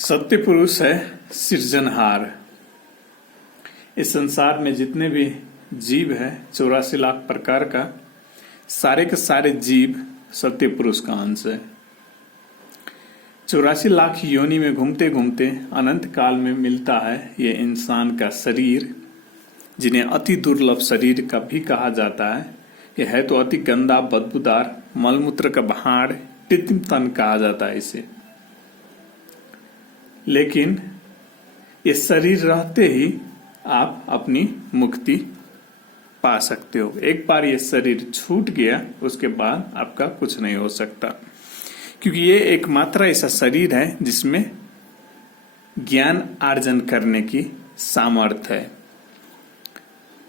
सत्य पुरुष है सृजनहार। इस संसार में जितने भी जीव है 84 लाख प्रकार का, सारे के सारे जीव सत्य पुरुष का अंश है। 84 लाख योनि में घूमते घूमते अनंत काल में मिलता है ये इंसान का शरीर, जिन्हें अति दुर्लभ शरीर का भी कहा जाता है। यह है तो अति गंदा बदबूदार मलमूत्र का भाड़, कृत्रिम तन कहा जाता है इसे। लेकिन ये शरीर रहते ही आप अपनी मुक्ति पा सकते हो। एक बार ये शरीर छूट गया उसके बाद आपका कुछ नहीं हो सकता, क्योंकि ये एकमात्र ऐसा शरीर है जिसमें ज्ञान अर्जन करने की सामर्थ्य है।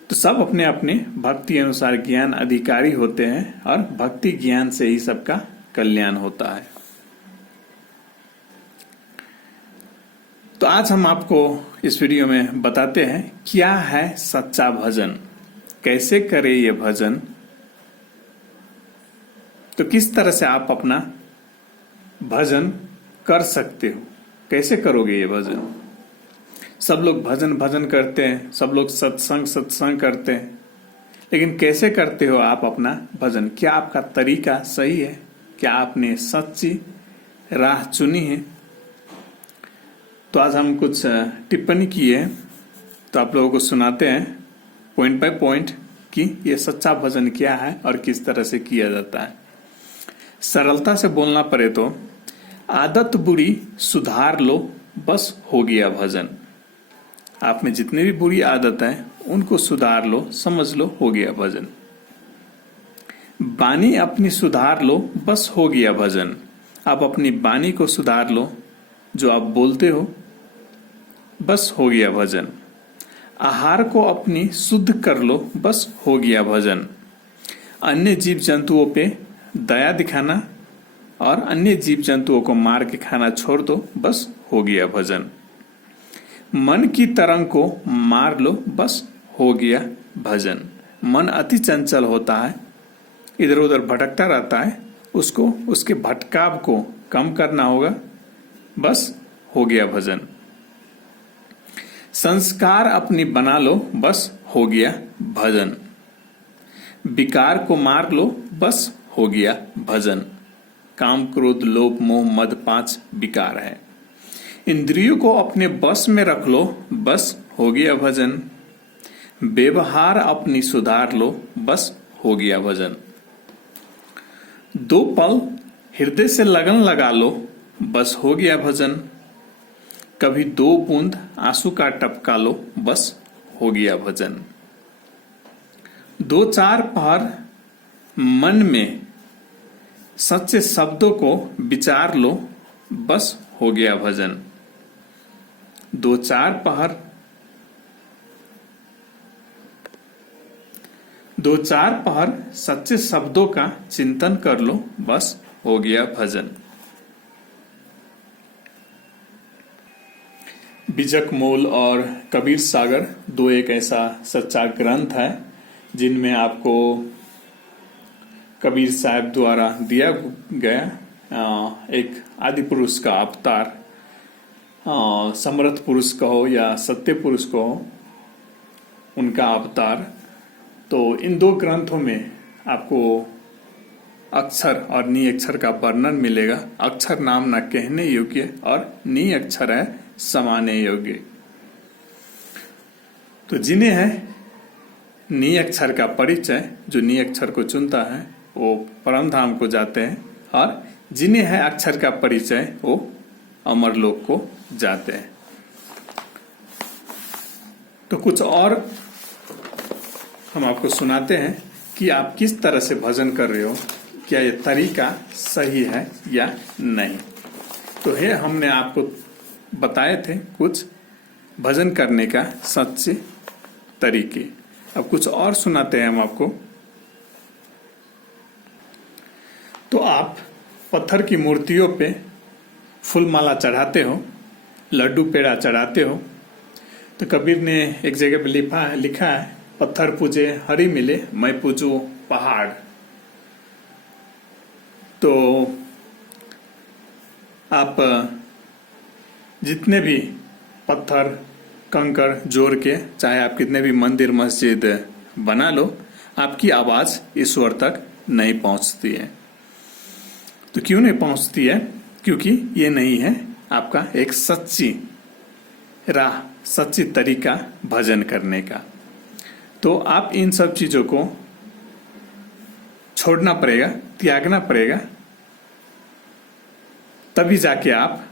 तो सब अपने अपने भक्ति अनुसार ज्ञान अधिकारी होते हैं और भक्ति ज्ञान से ही सबका कल्याण होता है। तो आज हम आपको इस वीडियो में बताते हैं क्या है सच्चा भजन, कैसे करें ये भजन, तो किस तरह से आप अपना भजन कर सकते हो, कैसे करोगे ये भजन। सब लोग भजन भजन करते हैं, सब लोग सत्संग सत्संग करते हैं, लेकिन कैसे करते हो आप अपना भजन। क्या आपका तरीका सही है, क्या आपने सच्ची राह चुनी है। तो आज हम कुछ टिप्पणी की है, तो आप लोगों को सुनाते हैं पॉइंट बाय पॉइंट कि ये सच्चा भजन क्या है और किस तरह से किया जाता है। सरलता से बोलना पड़े तो आदत बुरी सुधार लो बस हो गया भजन। आप में जितनी भी बुरी आदत है उनको सुधार लो, समझ लो, हो गया भजन। बानी अपनी सुधार लो बस हो गया भजन। आप अपनी बानी को सुधार लो, जो आप बोलते हो, बस हो गया भजन। आहार को अपनी शुद्ध कर लो बस हो गया भजन। अन्य जीव जंतुओं पे दया दिखाना और अन्य जीव जंतुओं को मार के खाना छोड़ दो, बस हो गया भजन। मन की तरंग को मार लो बस हो गया भजन। मन अति चंचल होता है, इधर उधर भटकता रहता है, उसको उसके भटकाव को कम करना होगा, बस हो गया भजन। संस्कार अपनी बना लो बस हो गया भजन। विकार को मार लो बस हो गया भजन। काम क्रोध लोभ मोह मद 5 विकार है। इंद्रियों को अपने बस में रख लो बस हो गया भजन। व्यवहार अपनी सुधार लो बस हो गया भजन। 2 पल हृदय से लगन लगा लो बस हो गया भजन। कभी 2 बूंद आंसू का टपका लो बस हो गया भजन। 2-4 पहर मन में सच्चे शब्दों को विचार लो बस हो गया भजन। 2-4 पहर 2-4 पहर सच्चे शब्दों का चिंतन कर लो बस हो गया भजन। बिजक मोल और कबीर सागर 2 एक ऐसा सच्चा ग्रंथ है जिनमें आपको कबीर साहब द्वारा दिया गया एक आदि पुरुष का अवतार, समर्थ पुरुष कहो या सत्य पुरुष कहो, उनका अवतार। तो इन 2 ग्रंथों में आपको अक्षर और नी अक्षर का वर्णन मिलेगा। अक्षर नाम न कहने योग्य और नी अक्षर है समाने योग्य। तो जिन्हें है नी अक्षर का परिचय, जो नी अक्षर को चुनता है वो परम धाम को जाते हैं, और जिन्हें है अक्षर का परिचय वो अमरलोक को जाते हैं। तो कुछ और हम आपको सुनाते हैं कि आप किस तरह से भजन कर रहे हो, क्या ये तरीका सही है या नहीं। तो है हमने आपको बताए थे कुछ भजन करने का सच्चे तरीके। अब कुछ और सुनाते हैं हम आपको। तो आप पत्थर की मूर्तियों पे फूल माला चढ़ाते हो, लड्डू पेड़ा चढ़ाते हो। तो कबीर ने एक जगह पे लिखा है, पत्थर पूजे हरि मिले, मैं पूजू पहाड़। तो आप जितने भी पत्थर कंकड़ जोड़ के चाहे आप कितने भी मंदिर मस्जिद बना लो, आपकी आवाज ईश्वर तक नहीं पहुंचती है। तो क्यों नहीं पहुंचती है? क्योंकि ये नहीं है आपका एक सच्ची राह, सच्ची तरीका भजन करने का। तो आप इन सब चीजों को छोड़ना पड़ेगा, त्यागना पड़ेगा, तभी जाके आप,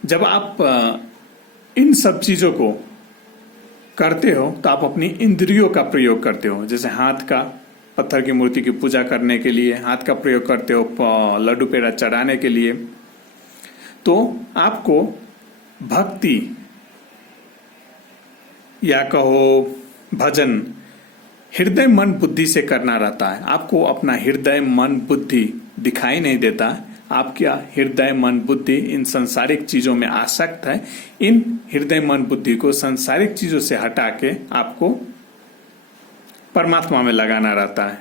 जब आप इन सब चीजों को करते हो तो आप अपनी इंद्रियों का प्रयोग करते हो। जैसे हाथ का, पत्थर की मूर्ति की पूजा करने के लिए हाथ का प्रयोग करते हो, लड्डू पेड़ा चढ़ाने के लिए। तो आपको भक्ति या कहो भजन हृदय मन बुद्धि से करना रहता है। आपको अपना हृदय मन बुद्धि दिखाई नहीं देता। आपका हृदय मन बुद्धि इन सांसारिक चीजों में आसक्त है। इन हृदय मन बुद्धि को सांसारिक चीजों से हटा के आपको परमात्मा में लगाना रहता है,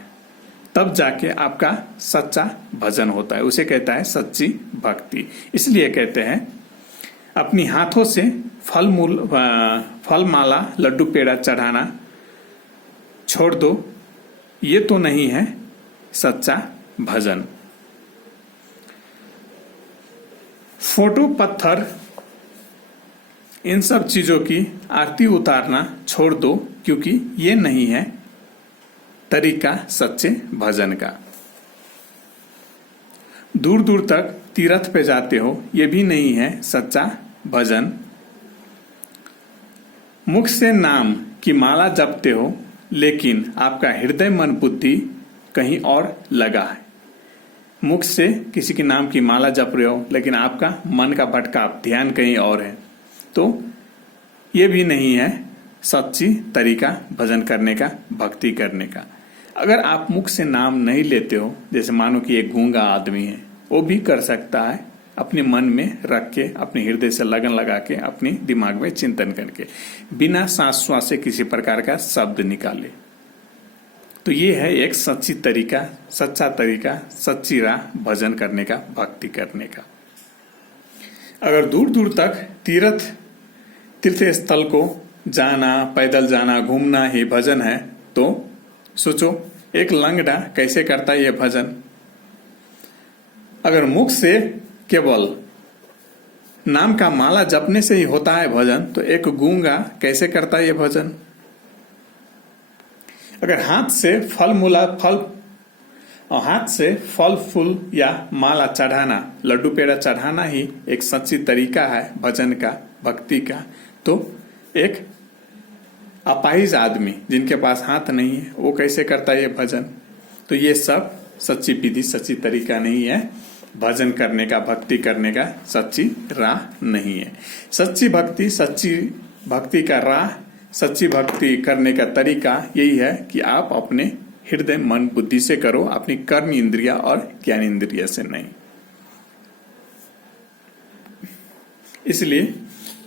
तब जाके आपका सच्चा भजन होता है। उसे कहता है सच्ची भक्ति। इसलिए कहते हैं अपनी हाथों से फल माला लड्डू पेड़ा चढ़ाना छोड़ दो, ये तो नहीं है सच्चा भजन। फोटो पत्थर इन सब चीजों की आरती उतारना छोड़ दो, क्योंकि ये नहीं है तरीका सच्चे भजन का। दूर दूर तक तीर्थ पे जाते हो, ये भी नहीं है सच्चा भजन। मुख से नाम की माला जपते हो, लेकिन आपका हृदय मन बुद्धि कहीं और लगा है। मुख से किसी के नाम की माला जप रहे हो, लेकिन आपका मन का भटकाव, ध्यान कहीं और है। तो ये भी नहीं है सच्ची तरीका भजन करने का, भक्ति करने का। अगर आप मुख से नाम नहीं लेते हो, जैसे मानो कि एक गूंगा आदमी है, वो भी कर सकता है अपने मन में रख के, अपने हृदय से लगन लगा के, अपने दिमाग में चिंतन करके, बिना सांस श्वास से किसी प्रकार का शब्द निकाले। तो ये है एक सच्ची तरीका, सच्चा तरीका, सच्ची राह भजन करने का, भक्ति करने का। अगर दूर दूर तक तीर्थ स्थल को जाना, पैदल जाना, घूमना ही भजन है, तो सोचो एक लंगड़ा कैसे करता है ये भजन। अगर मुख से केवल नाम का माला जपने से ही होता है भजन, तो एक गूंगा कैसे करता है ये भजन। अगर हाथ से फल फूल या माला चढ़ाना, लड्डू पेड़ा चढ़ाना ही एक सच्ची तरीका है भजन का, भक्ति का, तो एक अपाहिज आदमी जिनके पास हाथ नहीं है, वो कैसे करता है ये भजन। तो ये सब सच्ची विधि, सच्ची तरीका नहीं है भजन करने का, भक्ति करने का, सच्ची राह नहीं है। सच्ची भक्ति का राह, सच्ची भक्ति करने का तरीका यही है कि आप अपने हृदय मन बुद्धि से करो, अपनी कर्म इंद्रिया और ज्ञान इंद्रिया से नहीं। इसलिए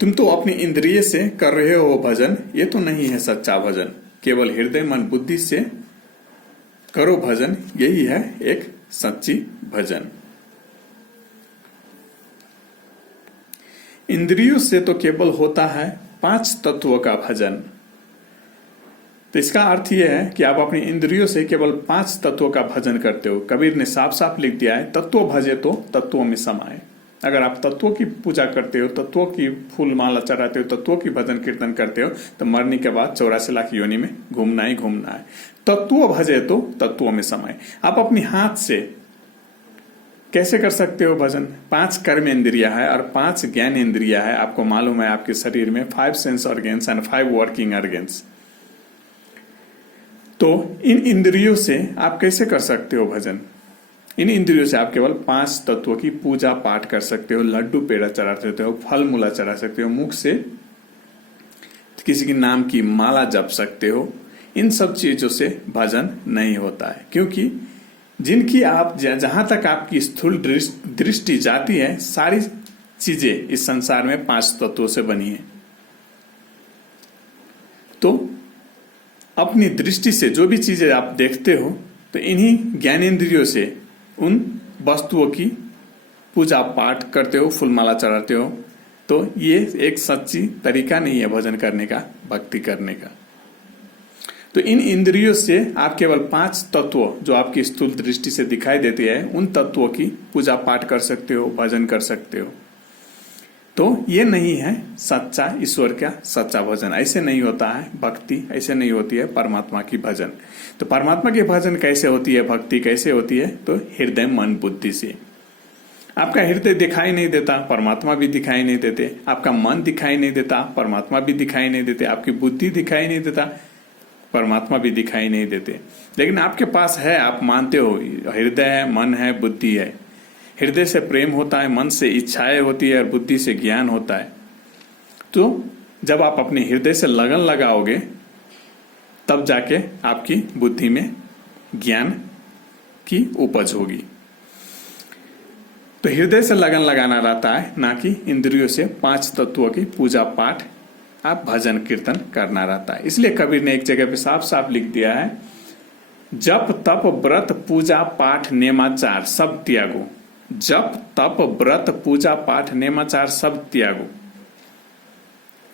तुम तो अपनी इंद्रिय से कर रहे हो भजन, ये तो नहीं है सच्चा भजन। केवल हृदय मन बुद्धि से करो भजन, यही है एक सच्ची भजन। इंद्रियों से तो केवल होता है 5 तत्वों का भजन। तो इसका अर्थ यह है कि आप अपनी इंद्रियों से केवल 5 तत्वों का भजन करते हो। कबीर ने साफ साफ लिख दिया है, तत्व भजे तो तत्वों में समाये। अगर आप तत्वों की पूजा करते हो, तत्वों की फूल माला चढ़ाते हो, तत्वों की भजन कीर्तन करते हो, तो मरने के बाद 84 लाख योनि में घूमना ही घूमना है। तत्व भजे तो तत्वों में समाये। आप अपनी हाथ से कैसे कर सकते हो भजन? 5 कर्म इंद्रिया है और 5 ज्ञान इंद्रिया है। आपको मालूम है आपके शरीर में 5 sense organs and 5 working organs. तो इन इंद्रियों से आप कैसे कर सकते हो भजन? इन इंद्रियों से आप केवल 5 तत्वों की पूजा पाठ कर सकते हो, लड्डू पेड़ा चढ़ा सकते हो, फल मूला चढ़ा सकते हो, मुख से किसी के नाम की माला जप सकते हो। इन सब चीजों से भजन नहीं होता है, क्योंकि जिनकी आप जहां तक आपकी स्थूल दृष्टि जाती है, सारी चीजें इस संसार में 5 तत्वों से बनी है। तो अपनी दृष्टि से जो भी चीजें आप देखते हो, तो इन्हीं ज्ञानेंद्रियों से उन वस्तुओं की पूजा पाठ करते हो, फूलमाला चढ़ाते हो, तो ये एक सच्ची तरीका नहीं है भजन करने का, भक्ति करने का। तो इन इंद्रियों से आप केवल 5 तत्व जो आपकी स्थूल दृष्टि से दिखाई देते हैं, उन तत्वों की पूजा पाठ कर सकते हो, भजन कर सकते हो। तो ये नहीं है सच्चा ईश्वर का सच्चा भजन, ऐसे नहीं होता है भक्ति, ऐसे नहीं होती है परमात्मा की भजन। तो परमात्मा की भजन कैसे होती है, भक्ति कैसे होती है? तो हृदय मन बुद्धि से। आपका हृदय दिखाई नहीं देता, परमात्मा भी दिखाई नहीं देते। आपका मन दिखाई नहीं देता, परमात्मा भी दिखाई नहीं देते। आपकी बुद्धि दिखाई नहीं देता, परमात्मा भी दिखाई नहीं देते। लेकिन आपके पास है, आप मानते हो, हृदय है, मन है, बुद्धि है। हृदय से प्रेम होता है, मन से इच्छाएं होती है और बुद्धि से ज्ञान होता है। तो जब आप अपने हृदय से लगन लगाओगे तब जाके आपकी बुद्धि में ज्ञान की उपज होगी। तो हृदय से लगन लगाना रहता है, ना कि इंद्रियों से 5 तत्वों की पूजा पाठ, आप भजन कीर्तन करना रहता है। इसलिए कबीर ने एक जगह पे साफ साफ लिख दिया है, जप तप व्रत पूजा पाठ नेमाचार सब त्यागो। जप तप व्रत पूजा पाठ नेमाचार सब त्यागो,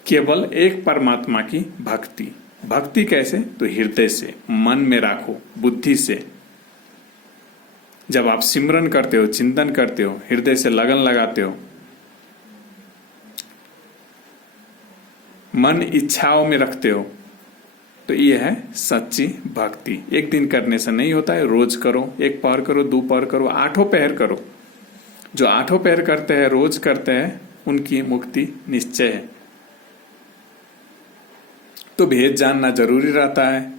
केवल एक परमात्मा की भक्ति। भक्ति कैसे? तो हृदय से, मन में राखो, बुद्धि से। जब आप सिमरन करते हो, चिंतन करते हो, हृदय से लगन लगाते हो, मन इच्छाओं में रखते हो, तो ये है सच्ची भक्ति। एक दिन करने से नहीं होता है, रोज करो, 1 पहर करो, 2 पहर करो, 8 पहर करो। जो 8 पहर करते हैं, रोज करते हैं, उनकी मुक्ति निश्चय है। तो भेद जानना जरूरी रहता है।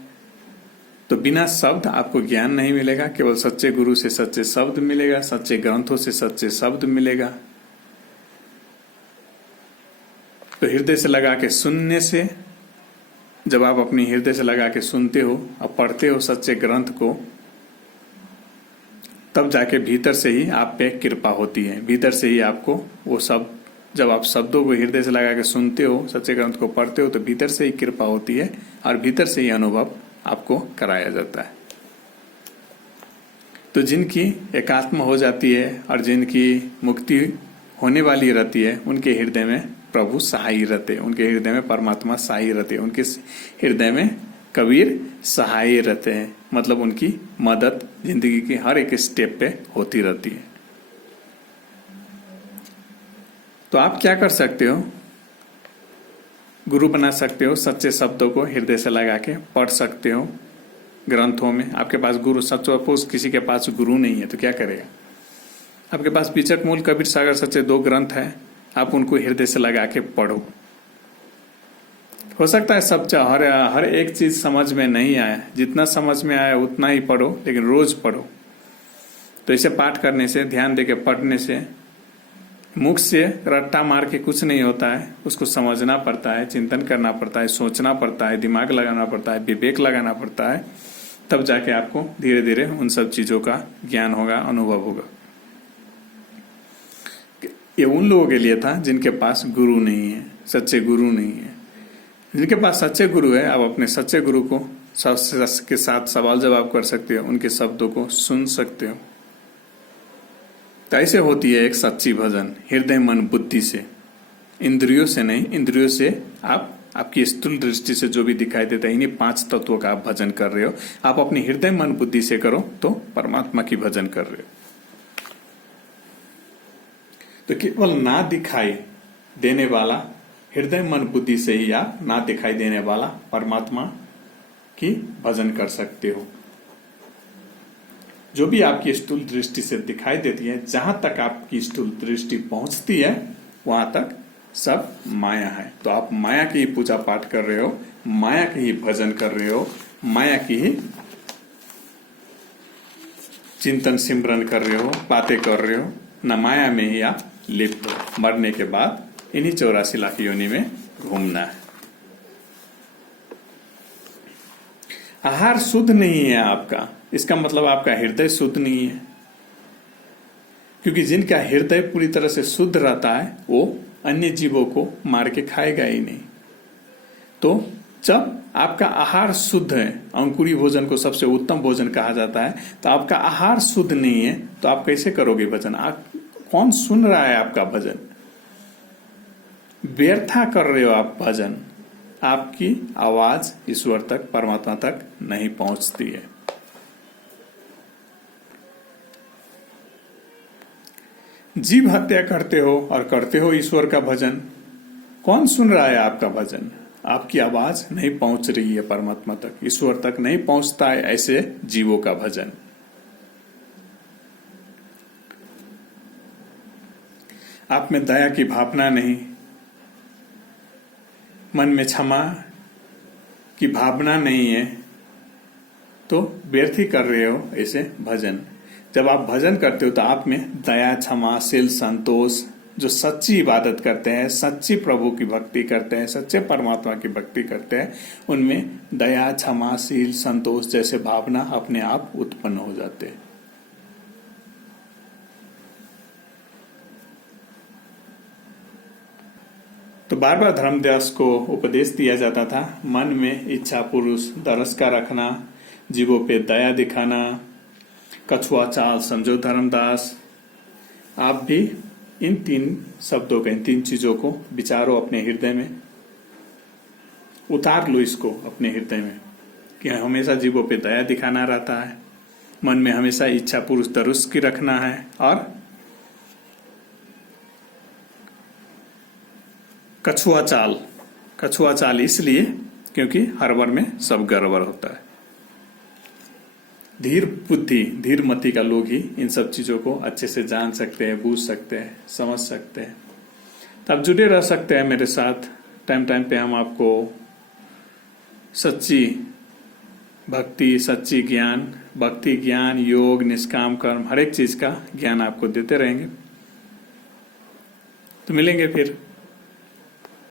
तो बिना शब्द आपको ज्ञान नहीं मिलेगा, केवल सच्चे गुरु से सच्चे शब्द मिलेगा, सच्चे ग्रंथों से सच्चे शब्द मिलेगा। तो हृदय से लगा के सुनने से, जब आप अपनी हृदय से लगा के सुनते हो और पढ़ते हो सच्चे ग्रंथ को, तब जाके भीतर से ही आप पे कृपा होती है। भीतर से ही आपको वो सब, जब आप शब्दों को हृदय से लगा के सुनते हो, सच्चे ग्रंथ को पढ़ते हो, तो भीतर से ही कृपा होती है और भीतर से ही अनुभव आपको कराया जाता है। तो जिनकी एकात्म हो जाती है और जिनकी मुक्ति होने वाली रहती है, उनके हृदय में प्रभु सहाय रहते, उनके हृदय में परमात्मा सहाय रहते, उनके हृदय में कबीर सहाय रहते हैं। मतलब उनकी मदद जिंदगी की हर एक स्टेप पे होती रहती है। तो आप क्या कर सकते हो? गुरु बना सकते हो, सच्चे शब्दों को हृदय से लगा के पढ़ सकते हो ग्रंथों में। आपके पास गुरु, सपोज किसी के पास गुरु नहीं है तो क्या करेगा? आपके पास बीचक मूल, कबीर सागर, सच्चे 2 ग्रंथ है, आप उनको हृदय से लगा के पढ़ो। हो सकता है सब हर एक चीज समझ में नहीं आया, जितना समझ में आया उतना ही पढ़ो, लेकिन रोज पढ़ो। तो इसे पाठ करने से, ध्यान देके पढ़ने से, मुख से रट्टा मार के कुछ नहीं होता है। उसको समझना पड़ता है, चिंतन करना पड़ता है, सोचना पड़ता है, दिमाग लगाना पड़ता है, विवेक लगाना पड़ता है। तब जाके आपको धीरे धीरे उन सब चीजों का ज्ञान होगा, अनुभव होगा। ये उन लोगों के लिए था जिनके पास गुरु नहीं है, सच्चे गुरु नहीं है। जिनके पास सच्चे गुरु है, आप अपने सच्चे गुरु को के साथ सवाल जवाब कर सकते हो, उनके शब्दों को सुन सकते हो। तो ऐसे होती है एक सच्ची भजन, हृदय मन बुद्धि से, इंद्रियों से नहीं। इंद्रियों से आपकी स्थूल दृष्टि से जो भी दिखाई देता है, इन्हीं 5 तत्वों का आप भजन कर रहे हो। आप अपनी हृदय मन बुद्धि से करो तो परमात्मा की भजन कर रहे हो। तो केवल ना दिखाई देने वाला हृदय मन बुद्धि से ही आप ना दिखाई देने वाला परमात्मा की भजन कर सकते हो। जो भी आपकी स्थूल दृष्टि से दिखाई देती है, जहां तक आपकी स्थूल दृष्टि पहुंचती है, वहां तक सब माया है। तो आप माया की ही पूजा पाठ कर रहे हो, माया की ही भजन कर रहे हो, माया की ही चिंतन सिमरन कर रहे हो, बातें कर रहे हो। न माया में ही आप लिप्त हो। मरने के बाद इन्हीं 84 लाख योनि में घूमना है। आहार शुद्ध नहीं है आपका, इसका मतलब आपका हृदय शुद्ध नहीं है। क्योंकि जिनका हृदय पूरी तरह से शुद्ध रहता है, वो अन्य जीवों को मार के खाएगा ही नहीं। तो जब आपका आहार शुद्ध है, अंकुरी भोजन को सबसे उत्तम भोजन कहा जाता है, तो आपका आहार शुद्ध नहीं है, तो आप कैसे करोगे भजन? कौन सुन रहा है आपका भजन? व्यर्था कर रहे हो आप भजन, आपकी आवाज ईश्वर तक, परमात्मा तक नहीं पहुंचती है। जीव हत्या करते हो और करते हो ईश्वर का भजन, कौन सुन रहा है आपका भजन? आपकी आवाज नहीं पहुंच रही है परमात्मा तक, ईश्वर तक नहीं पहुंचता है ऐसे जीवों का भजन। आप में दया की भावना नहीं, मन में क्षमा की भावना नहीं है, तो व्यर्थ ही कर रहे हो ऐसे भजन। जब आप भजन करते हो तो आप में दया, क्षमा, शील, संतोष, जो सच्ची इबादत करते हैं, सच्ची प्रभु की भक्ति करते हैं, सच्चे परमात्मा की भक्ति करते हैं, उनमें दया, क्षमा, शील, संतोष जैसे भावना अपने आप उत्पन्न हो जाते हैं। तो बार बार धर्मदास को उपदेश दिया जाता था, मन में इच्छा पुरुष दरस का रखना, जीवों पे दया दिखाना, कछुआ चाल समझो धर्मदास। आप भी इन 3 शब्दों को, इन 3 चीजों को विचारो अपने हृदय में, उतार लो इसको अपने हृदय में कि हमेशा जीवों पे दया दिखाना रहता है, मन में हमेशा इच्छा पुरुष दरस की रखना है, और कछुआ चाल इसलिए क्योंकि हर बार में सब गड़बड़ होता है। धीर बुद्धि, धीर मति का लोग ही इन सब चीजों को अच्छे से जान सकते हैं, बूझ सकते हैं, समझ सकते हैं। तो आप जुड़े रह सकते हैं मेरे साथ। टाइम टाइम पे हम आपको सच्ची भक्ति, सच्ची ज्ञान, भक्ति ज्ञान, योग, निष्काम कर्म, हर एक चीज का ज्ञान आपको देते रहेंगे। तो मिलेंगे फिर।